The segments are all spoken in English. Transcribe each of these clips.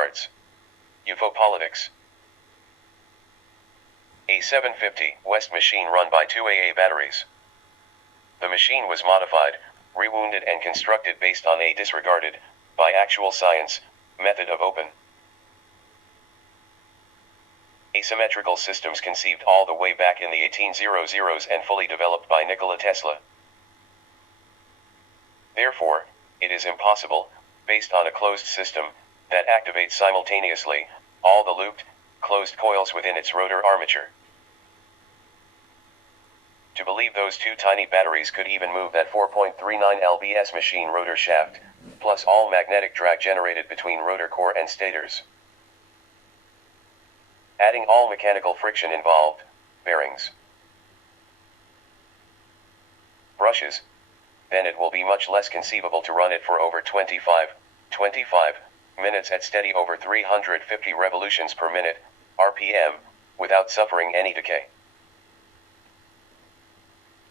cards. UFO politics. A 750 West machine run by 2 AA batteries. The machine was modified, rewounded and constructed based on a disregarded, by actual science, method of open asymmetrical systems conceived all the way back in the 1800s and fully developed by Nikola Tesla. Therefore, it is impossible, based on a closed system, that activates simultaneously, all the looped, closed coils within its rotor armature. To believe those two tiny batteries could even move that 4.39 lbs machine rotor shaft, plus all magnetic drag generated between rotor core and stators. Adding all mechanical friction involved, bearings, brushes, then it will be much less conceivable to run it for over 25 minutes at steady over 350 revolutions per minute, RPM, without suffering any decay.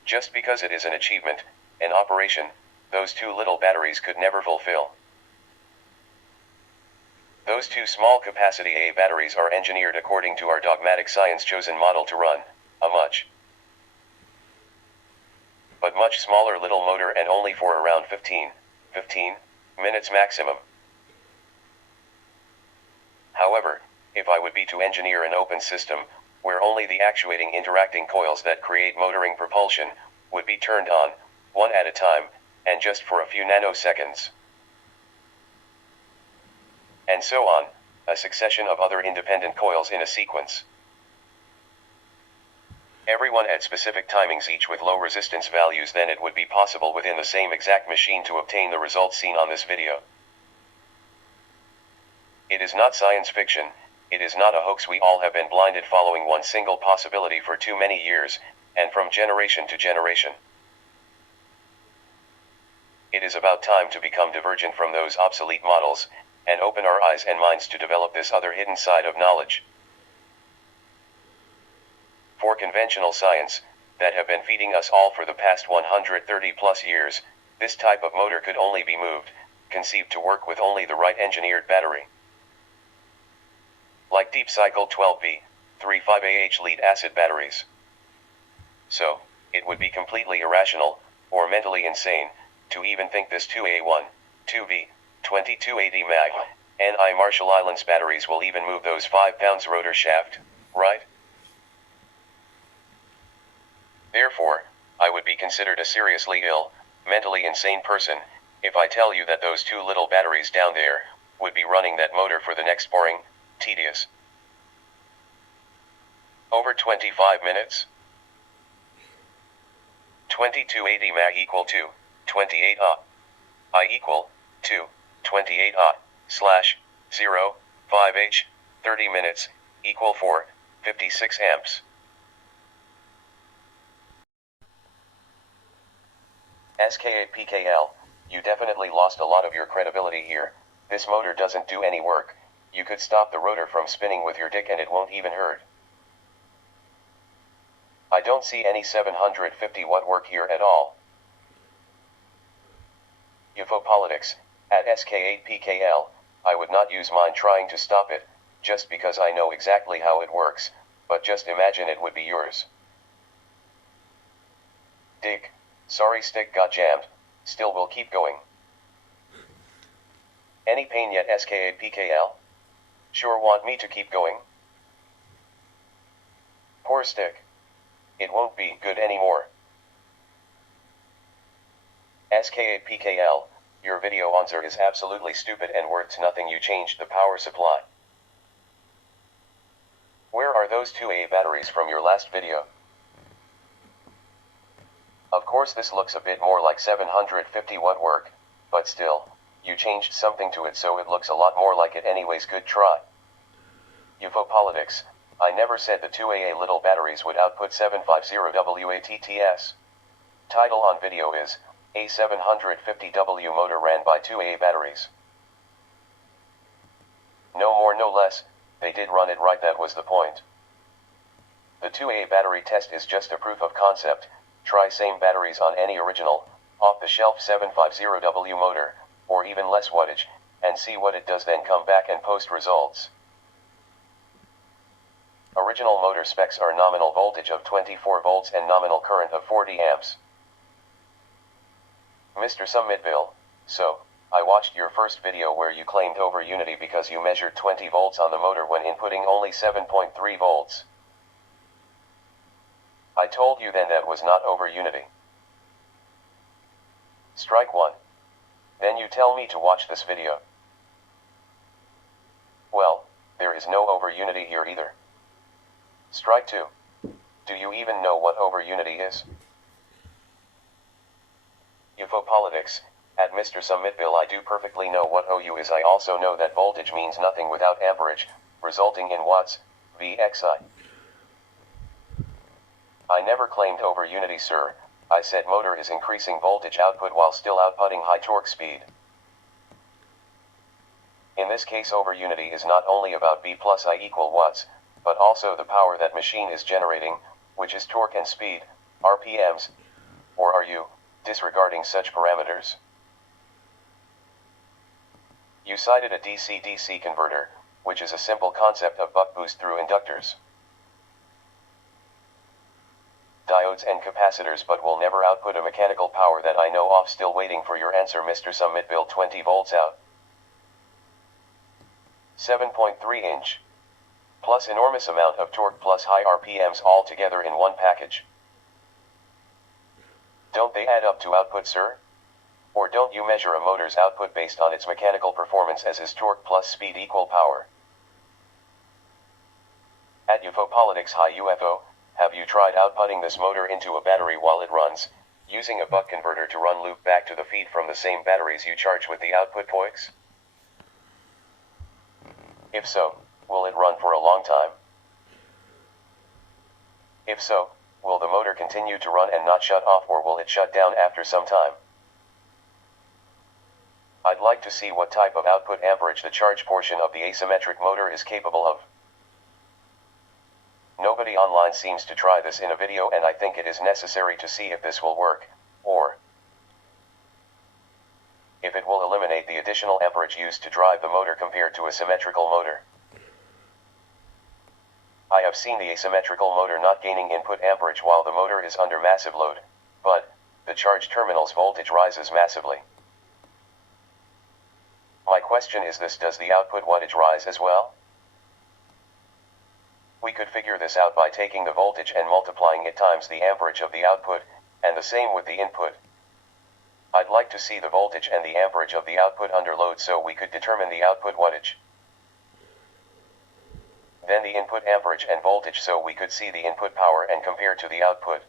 Just because it is an achievement, an operation, those two little batteries could never fulfill. Those two small capacity AA batteries are engineered according to our dogmatic science chosen model to run a much smaller little motor and only for around 15 minutes maximum. However, if I would be to engineer an open system, where only the actuating interacting coils that create motoring propulsion would be turned on, one at a time, and just for a few nanoseconds, and so on, a succession of other independent coils in a sequence. Everyone at specific timings, each with low resistance values, then it would be possible within the same exact machine to obtain the results seen on this video. It is not science fiction, it is not a hoax. We all have been blinded following one single possibility for too many years, and from generation to generation. It is about time to become divergent from those obsolete models, and open our eyes and minds to develop this other hidden side of knowledge. For conventional science, that have been feeding us all for the past 130 plus years, this type of motor could only be moved, conceived to work with only the right engineered battery. Like deep cycle 12V, 35Ah lead acid batteries. So, it would be completely irrational, or mentally insane, to even think this 2A1, 2V, 2280 mag, Ni Marshall Islands batteries will even move those 5 pounds rotor shaft, right? Therefore, I would be considered a seriously ill, mentally insane person, if I tell you that those two little batteries down there would be running that motor for the next boring, tedious, over 25 minutes. 2280 mag equal to 28 I equal to 28 slash 0 5H 30 minutes equal 456 amps. SK8PKL, you definitely lost a lot of your credibility here. This motor doesn't do any work. You could stop the rotor from spinning with your dick and it won't even hurt. I don't see any 750 watt work here at all. UFO politics, at SK8PKL, I would not use mine trying to stop it, just because I know exactly how it works, but just imagine it would be yours. Dig. Sorry, stick got jammed, still will keep going. Any pain yet, SK8PKL? Sure want me to keep going? Poor stick. It won't be good anymore. SK8PKL, your video answer is absolutely stupid and worth nothing. You changed the power supply. Where are those 2A batteries from your last video? Of course this looks a bit more like 750 watt work, but still, you changed something to it so it looks a lot more like it anyways. Good try. UFO politics, I never said the 2AA little batteries would output 750 watts. Title on video is, a 750W motor ran by 2AA batteries. No more no less, they did run it right, that was the point. The 2AA battery test is just a proof of concept. Try same batteries on any original, off-the-shelf 750W motor, or even less wattage, and see what it does, then come back and post results. Original motor specs are nominal voltage of 24 volts and nominal current of 40 amps. Mr. Summitville, so, I watched your first video where you claimed over unity because you measured 20 volts on the motor when inputting only 7.3 volts. I told you then that was not over unity. Strike 1. Then you tell me to watch this video. Well, there is no over unity here either. Strike 2. Do you even know what over unity is? UFO politics. At Mr. Summitville, I do perfectly know what OU is. I also know that voltage means nothing without amperage, resulting in watts, VXI. I never claimed over unity, sir. I said motor is increasing voltage output while still outputting high torque speed. In this case, over unity is not only about V plus I equal watts, but also the power that machine is generating, which is torque and speed, RPMs. Or are you disregarding such parameters? You cited a DC-DC converter, which is a simple concept of buck boost through inductors, diodes and capacitors, but will never output a mechanical power that I know of. Still waiting for your answer, Mr. Summitville. 20 volts out, 7.3 inch, plus enormous amount of torque plus high RPMs all together in one package. Don't they add up to output, sir? Or don't you measure a motor's output based on its mechanical performance as is torque plus speed equal power? At UFO politics, high UFO, have you tried outputting this motor into a battery while it runs, using a buck converter to run loop back to the feed from the same batteries you charge with the output poix? If so, will it run for a long time? If so, will the motor continue to run and not shut off, or will it shut down after some time? I'd like to see what type of output amperage the charge portion of the asymmetric motor is capable of. Nobody online seems to try this in a video, and I think it is necessary to see if this will work, or if it will eliminate the additional amperage used to drive the motor compared to a symmetrical motor. I have seen the asymmetrical motor not gaining input amperage while the motor is under massive load, but the charge terminal's voltage rises massively. My question is this: does the output wattage rise as well? We could figure this out by taking the voltage and multiplying it times the amperage of the output, and the same with the input. I'd like to see the voltage and the amperage of the output under load so we could determine the output wattage. Then the input amperage and voltage so we could see the input power and compare to the output.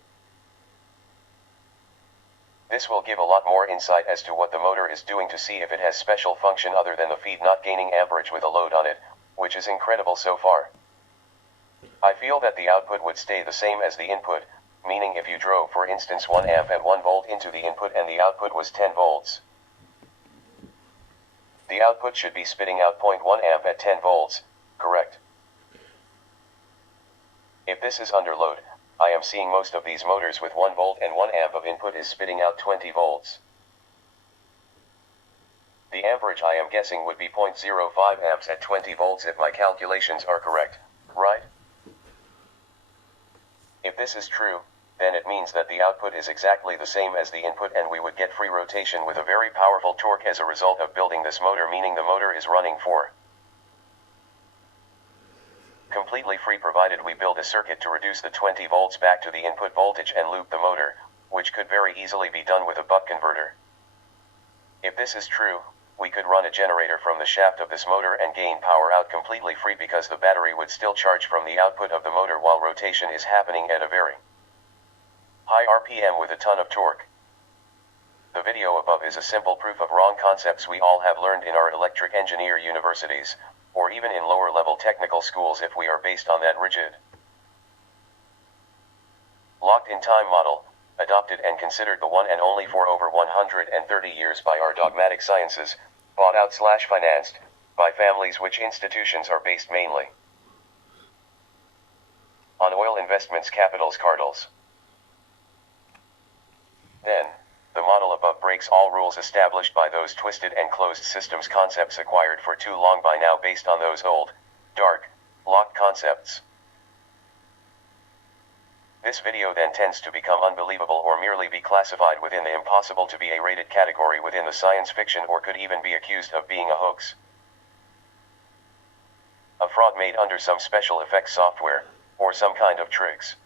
This will give a lot more insight as to what the motor is doing, to see if it has special function other than the feed not gaining amperage with a load on it, which is incredible so far. I feel that the output would stay the same as the input, meaning if you drove for instance 1 amp at 1 volt into the input and the output was 10 volts. The output should be spitting out 0.1 amp at 10 volts, correct? If this is under load, I am seeing most of these motors with 1 volt and 1 amp of input is spitting out 20 volts. The amperage I am guessing would be 0.05 amps at 20 volts if my calculations are correct, right? If this is true, then it means that the output is exactly the same as the input, and we would get free rotation with a very powerful torque as a result of building this motor, meaning the motor is running for completely free, provided we build a circuit to reduce the 20 volts back to the input voltage and loop the motor, which could very easily be done with a buck converter. If this is true, we could run a generator from the shaft of this motor and gain power out completely free, because the battery would still charge from the output of the motor while rotation is happening at a very high RPM with a ton of torque. The video above is a simple proof of wrong concepts we all have learned in our electric engineer universities, or even in lower level technical schools if we are based on that rigid, locked-in time model, adopted and considered the one and only for over 130 years by our dogmatic sciences, bought out / financed by families which institutions are based mainly on oil investments, capitals, cardinals. Then, the model above breaks all rules established by those twisted and closed systems concepts acquired for too long by now based on those old, dark, locked concepts. This video then tends to become unbelievable or merely be classified within the impossible to be a rated category within the science fiction, or could even be accused of being a hoax. A fraud made under some special effects software, or some kind of tricks.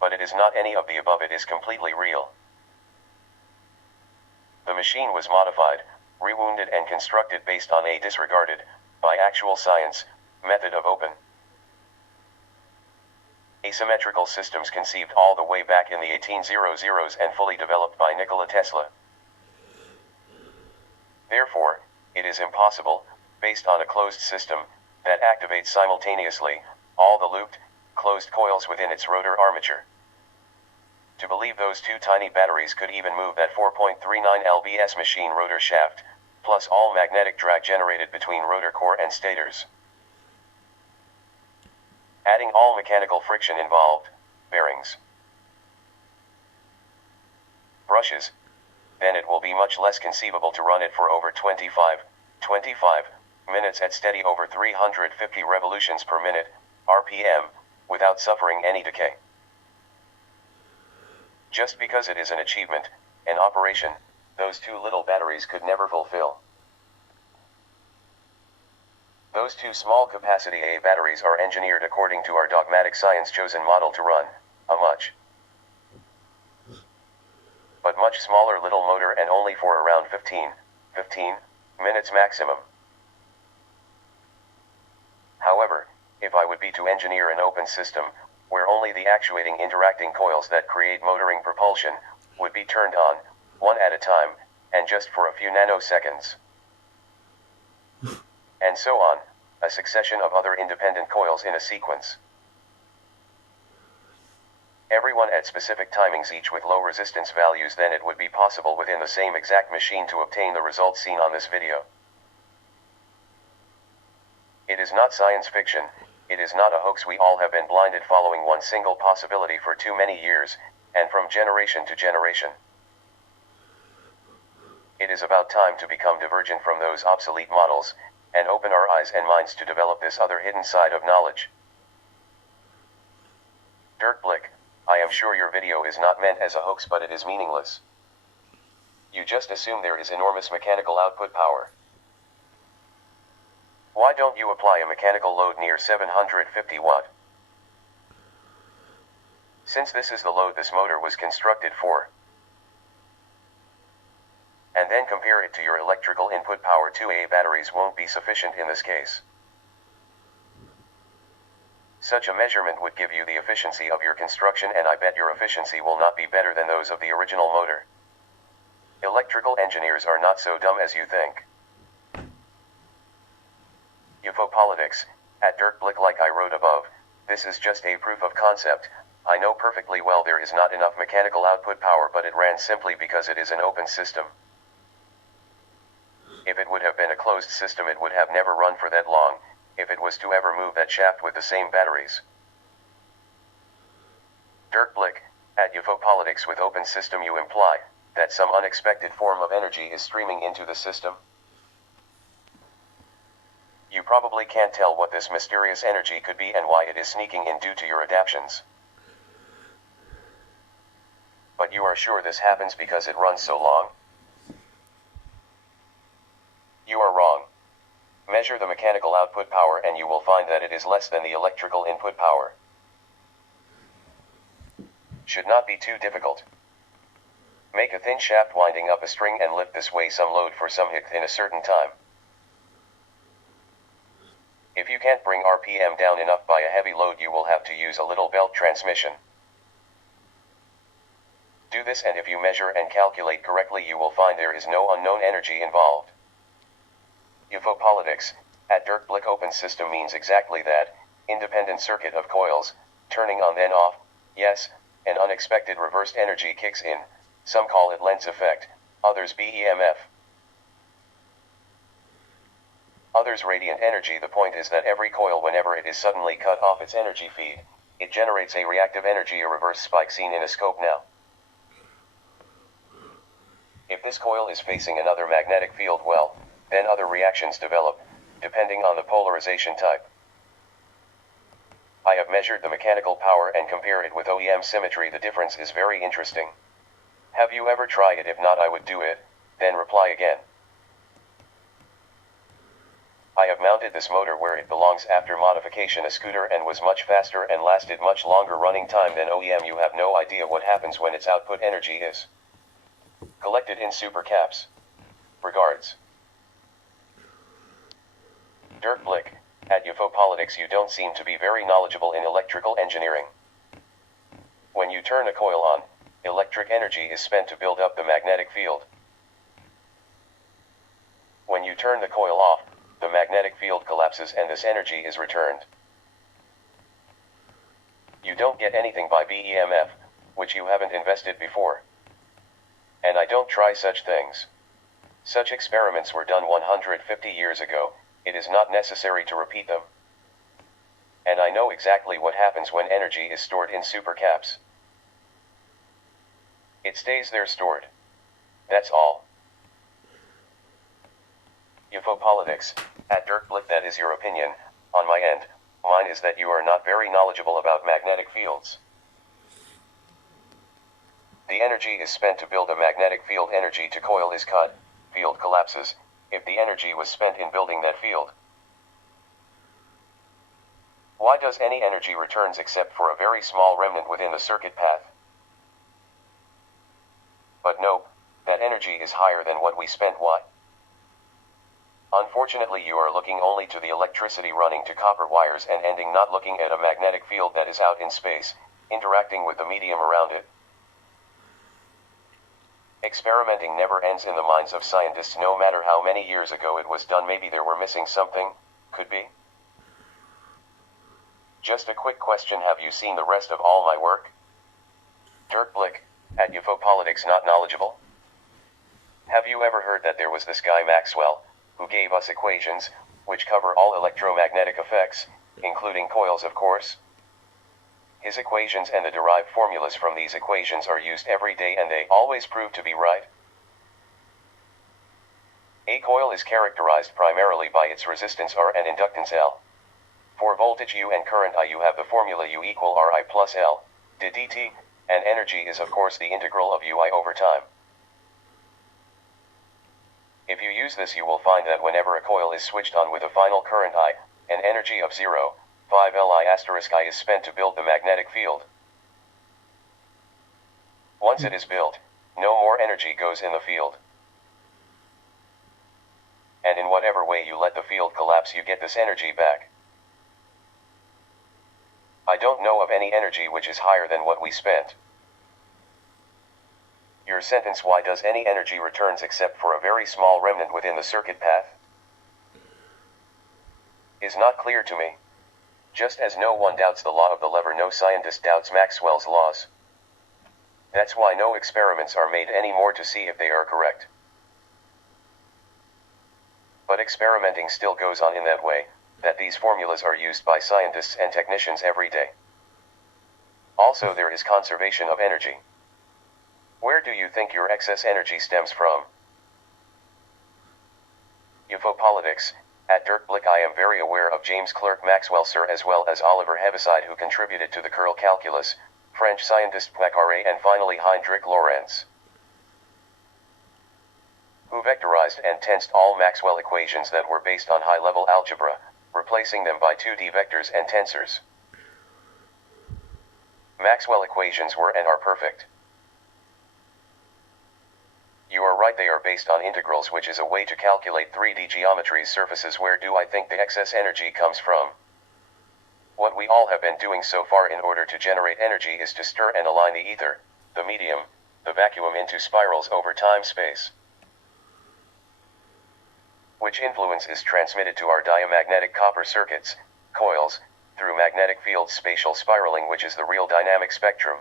But it is not any of the above, it is completely real. The machine was modified, rewounded and constructed based on a disregarded, by actual science, method of open, asymmetrical systems conceived all the way back in the 1800s and fully developed by Nikola Tesla. Therefore, it is impossible, based on a closed system, that activates simultaneously, all the looped, closed coils within its rotor armature. To believe those two tiny batteries could even move that 4.39 lbs machine rotor shaft, plus all magnetic drag generated between rotor core and stators. Adding all mechanical friction involved, bearings, brushes, then it will be much less conceivable to run it for over 25 minutes at steady over 350 revolutions per minute, RPM, without suffering any decay. Just because it is an achievement, an operation, those two little batteries could never fulfill. Those two small capacity AA batteries are engineered according to our dogmatic science chosen model to run a much smaller little motor, and only for around 15 minutes maximum. However, if I would be to engineer an open system, where only the actuating interacting coils that create motoring propulsion would be turned on, one at a time, and just for a few nanoseconds, and so on, a succession of other independent coils in a sequence, everyone at specific timings, each with low resistance values, then it would be possible within the same exact machine to obtain the results seen on this video. It is not science fiction, it is not a hoax. We all have been blinded following one single possibility for too many years, and from generation to generation. It is about time to become divergent from those obsolete models, and open our eyes and minds to develop this other hidden side of knowledge. Dirk Blick, I am sure your video is not meant as a hoax, but it is meaningless. You just assume there is enormous mechanical output power. Why don't you apply a mechanical load near 750 watt? Since this is the load this motor was constructed for. And then compare it to your electrical input power. 2A batteries won't be sufficient in this case. Such a measurement would give you the efficiency of your construction, and I bet your efficiency will not be better than those of the original motor. Electrical engineers are not so dumb as you think. UFO politics, at Dirk Blick. Like I wrote above, this is just a proof of concept. I know perfectly well there is not enough mechanical output power, but it ran simply because it is an open system. If it would have been a closed system, it would have never run for that long, if it was to ever move that shaft with the same batteries. Dirk Blick, at UFO politics. With open system you imply that some unexpected form of energy is streaming into the system. You probably can't tell what this mysterious energy could be and why it is sneaking in due to your adaptions. But you are sure this happens because it runs so long? You are wrong. Measure the mechanical output power and you will find that it is less than the electrical input power. Should not be too difficult. Make a thin shaft winding up a string and lift this way some load for some in a certain time. If you can't bring RPM down enough by a heavy load, you will have to use a little belt transmission. Do this, and if you measure and calculate correctly, you will find there is no unknown energy involved. UFO politics, at Dirk Blick. Open system means exactly that, independent circuit of coils, turning on then off. Yes, an unexpected reversed energy kicks in, some call it lens effect, others BEMF. Others radiant energy. The point is that every coil, whenever it is suddenly cut off its energy feed, it generates a reactive energy, a reverse spike seen in a scope now. If this coil is facing another magnetic field, well, then other reactions develop, depending on the polarization type. I have measured the mechanical power and compare it with OEM symmetry. The difference is very interesting. Have you ever tried it? If not, I would do it, then reply again. I have mounted this motor where it belongs after modification, a scooter, and was much faster and lasted much longer running time than OEM. You have no idea what happens when its output energy is collected in supercaps. Regards. Dirk Blick. At UFO-Politics, you don't seem to be very knowledgeable in electrical engineering. When you turn a coil on, electric energy is spent to build up the magnetic field. When you turn the coil off, the magnetic field collapses and this energy is returned. You don't get anything by BEMF, which you haven't invested before. And I don't try such things. Such experiments were done 150 years ago. It is not necessary to repeat them. And I know exactly what happens when energy is stored in supercaps. It stays there stored. That's all. UFO-Politics. At Dirk Blick, that is your opinion. On my end, mine is that you are not very knowledgeable about magnetic fields. The energy is spent to build a magnetic field. Energy to coil is cut. Field collapses. If the energy was spent in building that field, why does any energy returns except for a very small remnant within the circuit path? But nope, that energy is higher than what we spent. Why? Unfortunately, you are looking only to the electricity running to copper wires and ending, not looking at a magnetic field that is out in space, interacting with the medium around it. Experimenting never ends in the minds of scientists, no matter how many years ago it was done. Maybe they were missing something, could be. Just a quick question, have you seen the rest of all my work? Dirk Blick. At UFO-Politics, not knowledgeable? Have you ever heard that there was this guy Maxwell, who gave us equations, which cover all electromagnetic effects, including coils, of course? His equations and the derived formulas from these equations are used every day and they always prove to be right. A coil is characterized primarily by its resistance R and inductance L. For voltage U and current I, you have the formula U equal Ri plus L dt, and energy is of course the integral of Ui over time. If you use this, you will find that whenever a coil is switched on with a final current I, an energy of 0.5 Li*I is spent to build the magnetic field. Once it is built, no more energy goes in the field. And in whatever way you let the field collapse, you get this energy back. I don't know of any energy which is higher than what we spent. Your sentence, why does any energy returns except for a very small remnant within the circuit path, is not clear to me. Just as no one doubts the law of the lever, no scientist doubts Maxwell's laws. That's why no experiments are made anymore to see if they are correct. But experimenting still goes on in that way, that these formulas are used by scientists and technicians every day. Also, there is conservation of energy. Where do you think your excess energy stems from? UFO-Politics. At Dirk Blick, I am very aware of James Clerk Maxwell, sir, as well as Oliver Heaviside, who contributed to the curl calculus, French scientist Poincaré, and finally Heinrich Lorentz, who vectorized and tensed all Maxwell equations that were based on high-level algebra, replacing them by 2D vectors and tensors. Maxwell equations were and are perfect. You are right, they are based on integrals, which is a way to calculate 3D geometries, surfaces. Where do I think the excess energy comes from? What we all have been doing so far in order to generate energy is to stir and align the ether, the medium, the vacuum into spirals over time-space, which influence is transmitted to our diamagnetic copper circuits, coils, through magnetic field spatial spiraling, which is the real dynamic spectrum.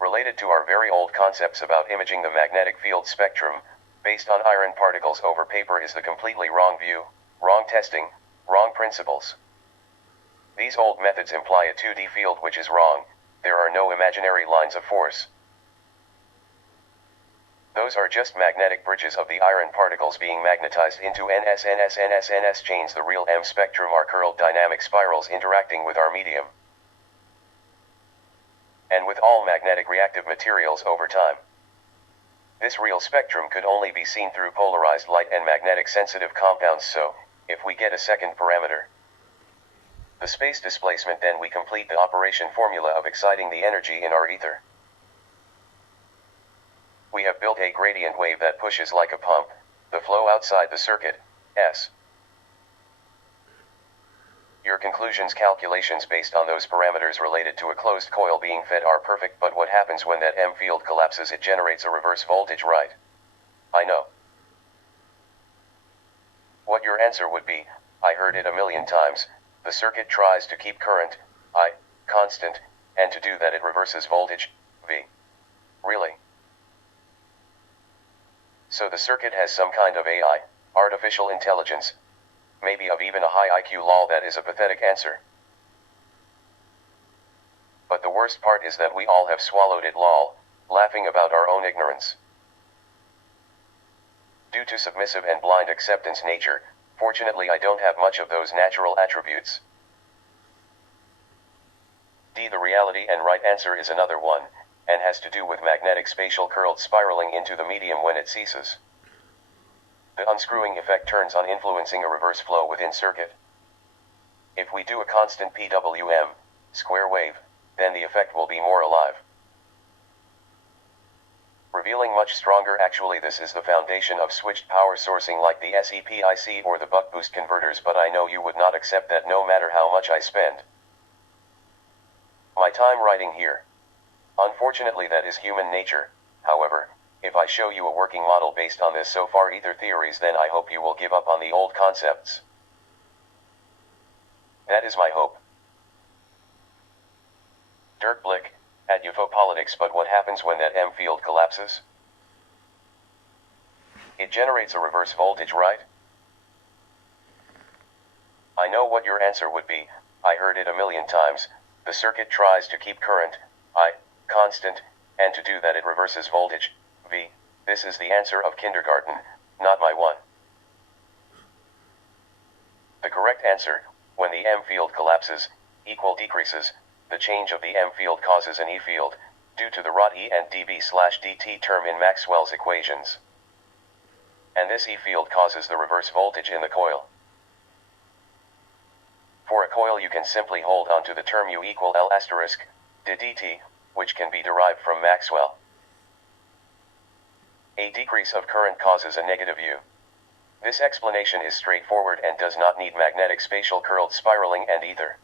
Related to our very old concepts about imaging the magnetic field spectrum, based on iron particles over paper, is the completely wrong view, wrong testing, wrong principles. These old methods imply a 2D field, which is wrong. There are no imaginary lines of force. Those are just magnetic bridges of the iron particles being magnetized into NS chains. The real M spectrum are curled dynamic spirals interacting with our medium and with all magnetic reactive materials over time. This real spectrum could only be seen through polarized light and magnetic sensitive compounds, so, if we get a second parameter, the space displacement, then we complete the operation formula of exciting the energy in our ether. We have built a gradient wave that pushes like a pump, the flow outside the circuit, S. Your conclusions calculations based on those parameters related to a closed coil being fed are perfect, but what happens when that M field collapses? It generates a reverse voltage, right? I know. What your answer would be, I heard it a million times, the circuit tries to keep current, I, constant, and to do that it reverses voltage, V. Really? So the circuit has some kind of AI, artificial intelligence, maybe of even a high IQ. Lol, that is a pathetic answer. But the worst part is that we all have swallowed it, lol, laughing about our own ignorance. Due to submissive and blind acceptance nature, fortunately I don't have much of those natural attributes. D. The reality and right answer is another one, and has to do with magnetic spatial curled spiraling into the medium when it ceases. The unscrewing effect turns on, influencing a reverse flow within circuit. If we do a constant PWM, square wave, then the effect will be more alive. Revealing much stronger. Actually, this is the foundation of switched power sourcing like the SEPIC or the buck boost converters, but I know you would not accept that no matter how much I spend my time writing here. Unfortunately, that is human nature. However, if I show you a working model based on this so far ether theories, then I hope you will give up on the old concepts. That is my hope. Dirk Blick, at UFOpolitics. But what happens when that M field collapses? It generates a reverse voltage, right? I know what your answer would be, I heard it a million times, the circuit tries to keep current, I, constant, and to do that it reverses voltage, V. This is the answer of kindergarten, not my one. The correct answer, when the M field collapses, decreases, the change of the M field causes an E field, due to the rot E and dB/dt term in Maxwell's equations. And this E field causes the reverse voltage in the coil. For a coil you can simply hold on to the term U equal L asterisk, dt, which can be derived from Maxwell. A decrease of current causes a negative U. This explanation is straightforward and does not need magnetic spatial curled spiraling and ether.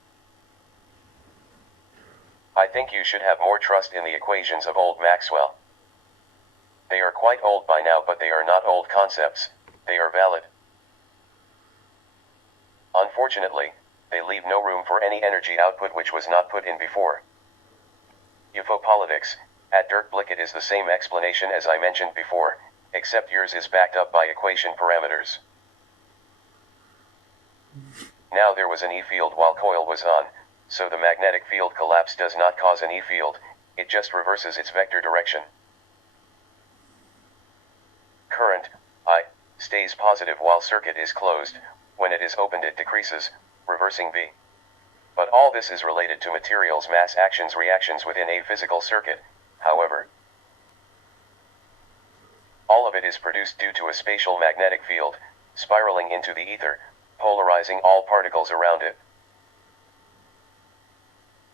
I think you should have more trust in the equations of old Maxwell. They are quite old by now, but they are not old concepts, they are valid. Unfortunately, they leave no room for any energy output which was not put in before. UFOpolitics, at Dirk Blick, it is the same explanation as I mentioned before, except yours is backed up by equation parameters. Now there was an E field while coil was on, so the magnetic field collapse does not cause an E field, it just reverses its vector direction. Current, I, stays positive while circuit is closed, when it is opened it decreases, reversing V. But all this is related to materials mass actions reactions within a physical circuit, however. All of it is produced due to a spatial magnetic field, spiraling into the ether, polarizing all particles around it.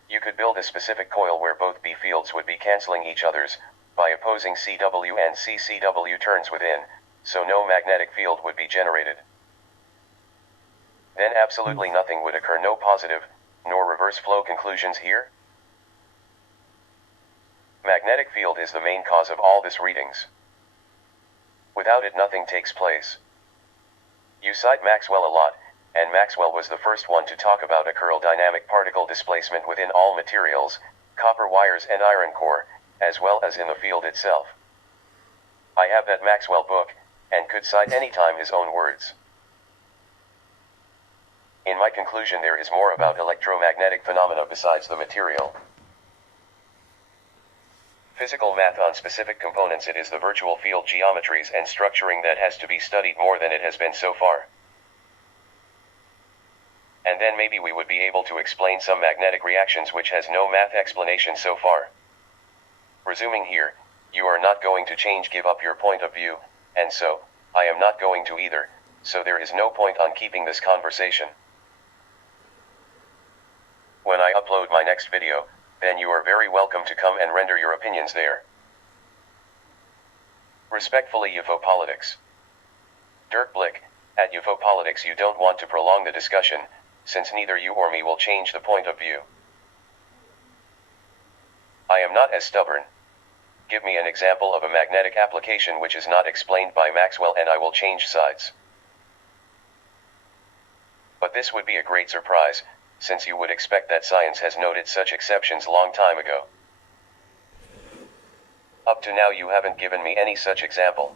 You could build a specific coil where both B fields would be canceling each other's, by opposing CW and CCW turns within, so no magnetic field would be generated. Then absolutely nothing would occur, no positive, nor reverse flow conclusions here. Magnetic field is the main cause of all this readings. Without it nothing takes place. You cite Maxwell a lot, and Maxwell was the first one to talk about a curl dynamic particle displacement within all materials, copper wires and iron core, as well as in the field itself. I have that Maxwell book, and could cite anytime his own words. In my conclusion, there is more about electromagnetic phenomena besides the material. Physical math on specific components. It is the virtual field geometries and structuring that has to be studied more than it has been so far. And then maybe we would be able to explain some magnetic reactions which has no math explanation so far. Resuming here, you are not going to give up your point of view, and so, I am not going to either, so there is no point on keeping this conversation. When I upload my next video, then you are very welcome to come and render your opinions there. Respectfully, UFOpolitics. Dirk Blick, at UFOpolitics. You don't want to prolong the discussion, since neither you or me will change the point of view. I am not as stubborn. Give me an example of a magnetic application which is not explained by Maxwell and I will change sides. But this would be a great surprise, since you would expect that science has noted such exceptions long time ago. Up to now you haven't given me any such example.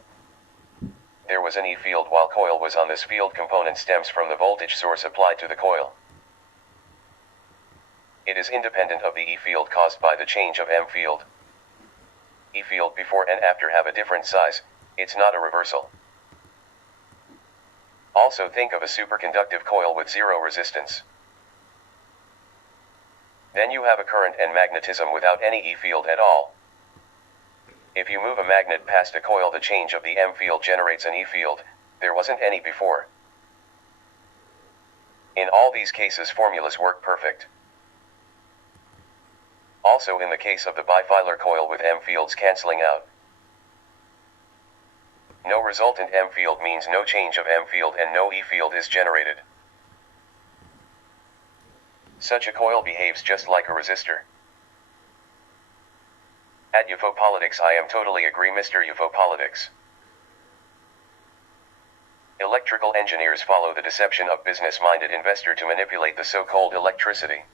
There was an E field while coil was on. This field component stems from the voltage source applied to the coil. It is independent of the E field caused by the change of M field. E field before and after have a different size, it's not a reversal. Also think of a superconductive coil with zero resistance. Then you have a current and magnetism without any E field at all. If you move a magnet past a coil, the change of the M field generates an E field. There wasn't any before. In all these cases formulas work perfect. Also in the case of the bifilar coil with M fields cancelling out. No resultant M field means no change of M field and no E field is generated. Such a coil behaves just like a resistor. At UFOpolitics, I am totally agree, Mr. UFOpolitics. Electrical engineers follow the deception of business-minded investor to manipulate the so-called electricity.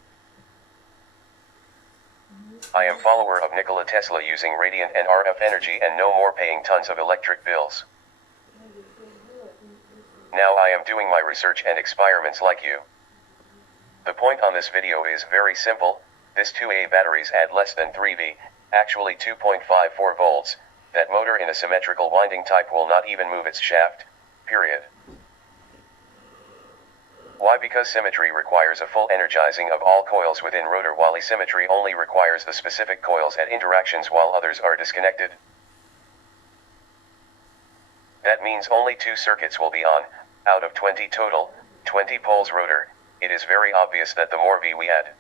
I am follower of Nikola Tesla using radiant and RF energy and no more paying tons of electric bills. Now I am doing my research and experiments like you. The point on this video is very simple. This 2A batteries add less than 3V, actually 2.54 volts, that motor in a symmetrical winding type will not even move its shaft, period. Why? Because symmetry requires a full energizing of all coils within rotor, while asymmetry only requires the specific coils at interactions while others are disconnected. That means only 2 circuits will be on, out of 20 total, 20 poles rotor. It is very obvious that the more V we add,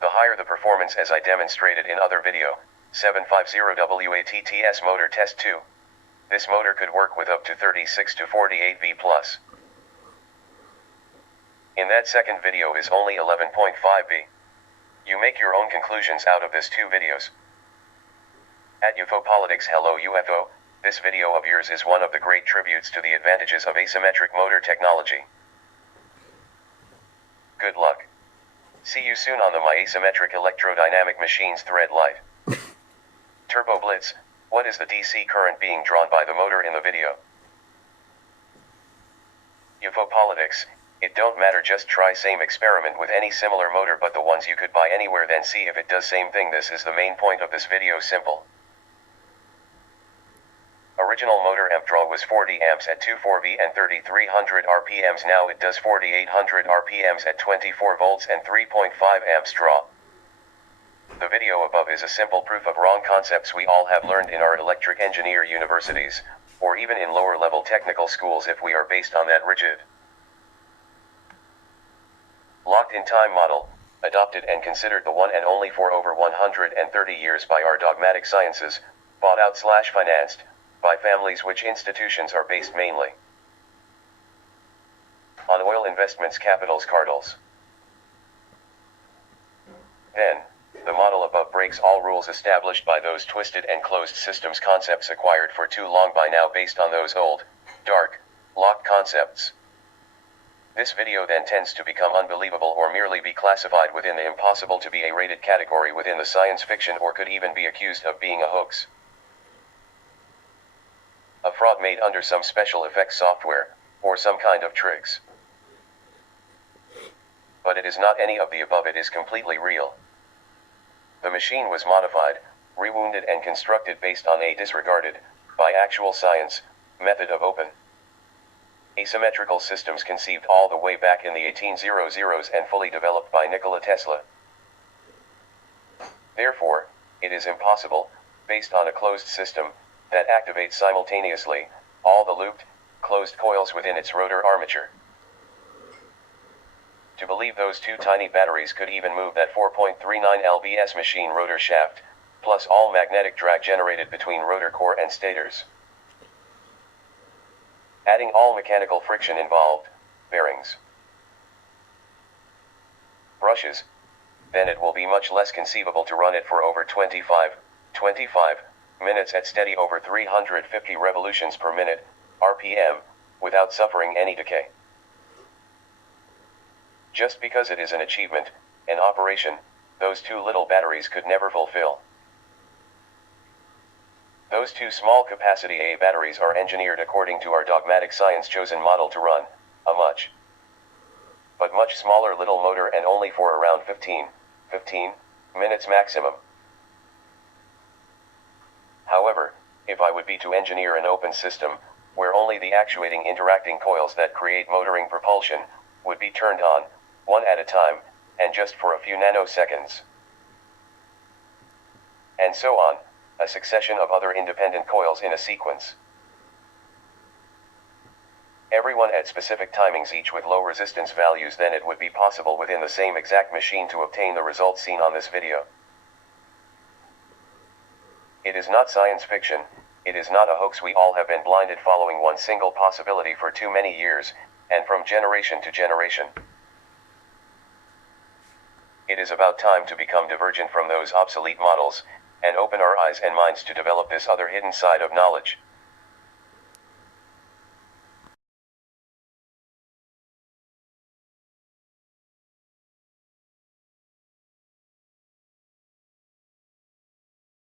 the higher the performance, as I demonstrated in other video, 750WATTS motor test 2. This motor could work with up to 36 to 48 V+. In that second video is only 11.5 V. You make your own conclusions out of this 2 videos. At UFOpolitics, hello UFO, this video of yours is one of the great tributes to the advantages of asymmetric motor technology. Good luck. See you soon on the My Asymmetric Electrodynamic Machines thread light. Turbo Blitz, what is the DC current being drawn by the motor in the video? UFOpolitics, it don't matter, just try same experiment with any similar motor but the ones you could buy anywhere, then see if it does same thing. This is the main point of this video, simple. Original motor amp draw was 40 amps at 2.4V and 3300 RPMs. Now it does 4800 RPMs at 24 volts and 3.5 amps draw. The video above is a simple proof of wrong concepts we all have learned in our electric engineer universities, or even in lower level technical schools if we are based on that rigid, locked in time model, adopted and considered the one and only for over 130 years by our dogmatic sciences, bought out / financed by families which institutions are based mainly on oil investments, capitals, cartels. Then, the model above breaks all rules established by those twisted and closed systems concepts acquired for too long by now based on those old, dark, locked concepts. This video then tends to become unbelievable or merely be classified within the impossible to be a rated category within the science fiction, or could even be accused of being a hoax, a fraud made under some special effects software, or some kind of tricks. But it is not any of the above, it is completely real. The machine was modified, rewounded and constructed based on a disregarded, by actual science, method of open asymmetrical systems conceived all the way back in the 1800s and fully developed by Nikola Tesla. Therefore, it is impossible, based on a closed system, that activates simultaneously all the looped, closed coils within its rotor armature. To believe those two tiny batteries could even move that 4.39 lbs machine rotor shaft, plus all magnetic drag generated between rotor core and stators. Adding all mechanical friction involved, bearings, brushes, then it will be much less conceivable to run it for over 25 minutes at steady over 350 revolutions per minute, RPM, without suffering any decay. Just because it is an achievement, an operation, those two little batteries could never fulfill. Those two small capacity A batteries are engineered according to our dogmatic science chosen model to run a much smaller little motor and only for around 15 minutes maximum. However, if I would be to engineer an open system, where only the actuating interacting coils that create motoring propulsion would be turned on, one at a time, and just for a few nanoseconds, and so on, a succession of other independent coils in a sequence, everyone at specific timings, each with low resistance values, then it would be possible within the same exact machine to obtain the results seen on this video. It is not science fiction, it is not a hoax. We all have been blinded following one single possibility for too many years, and from generation to generation. It is about time to become divergent from those obsolete models, and open our eyes and minds to develop this other hidden side of knowledge.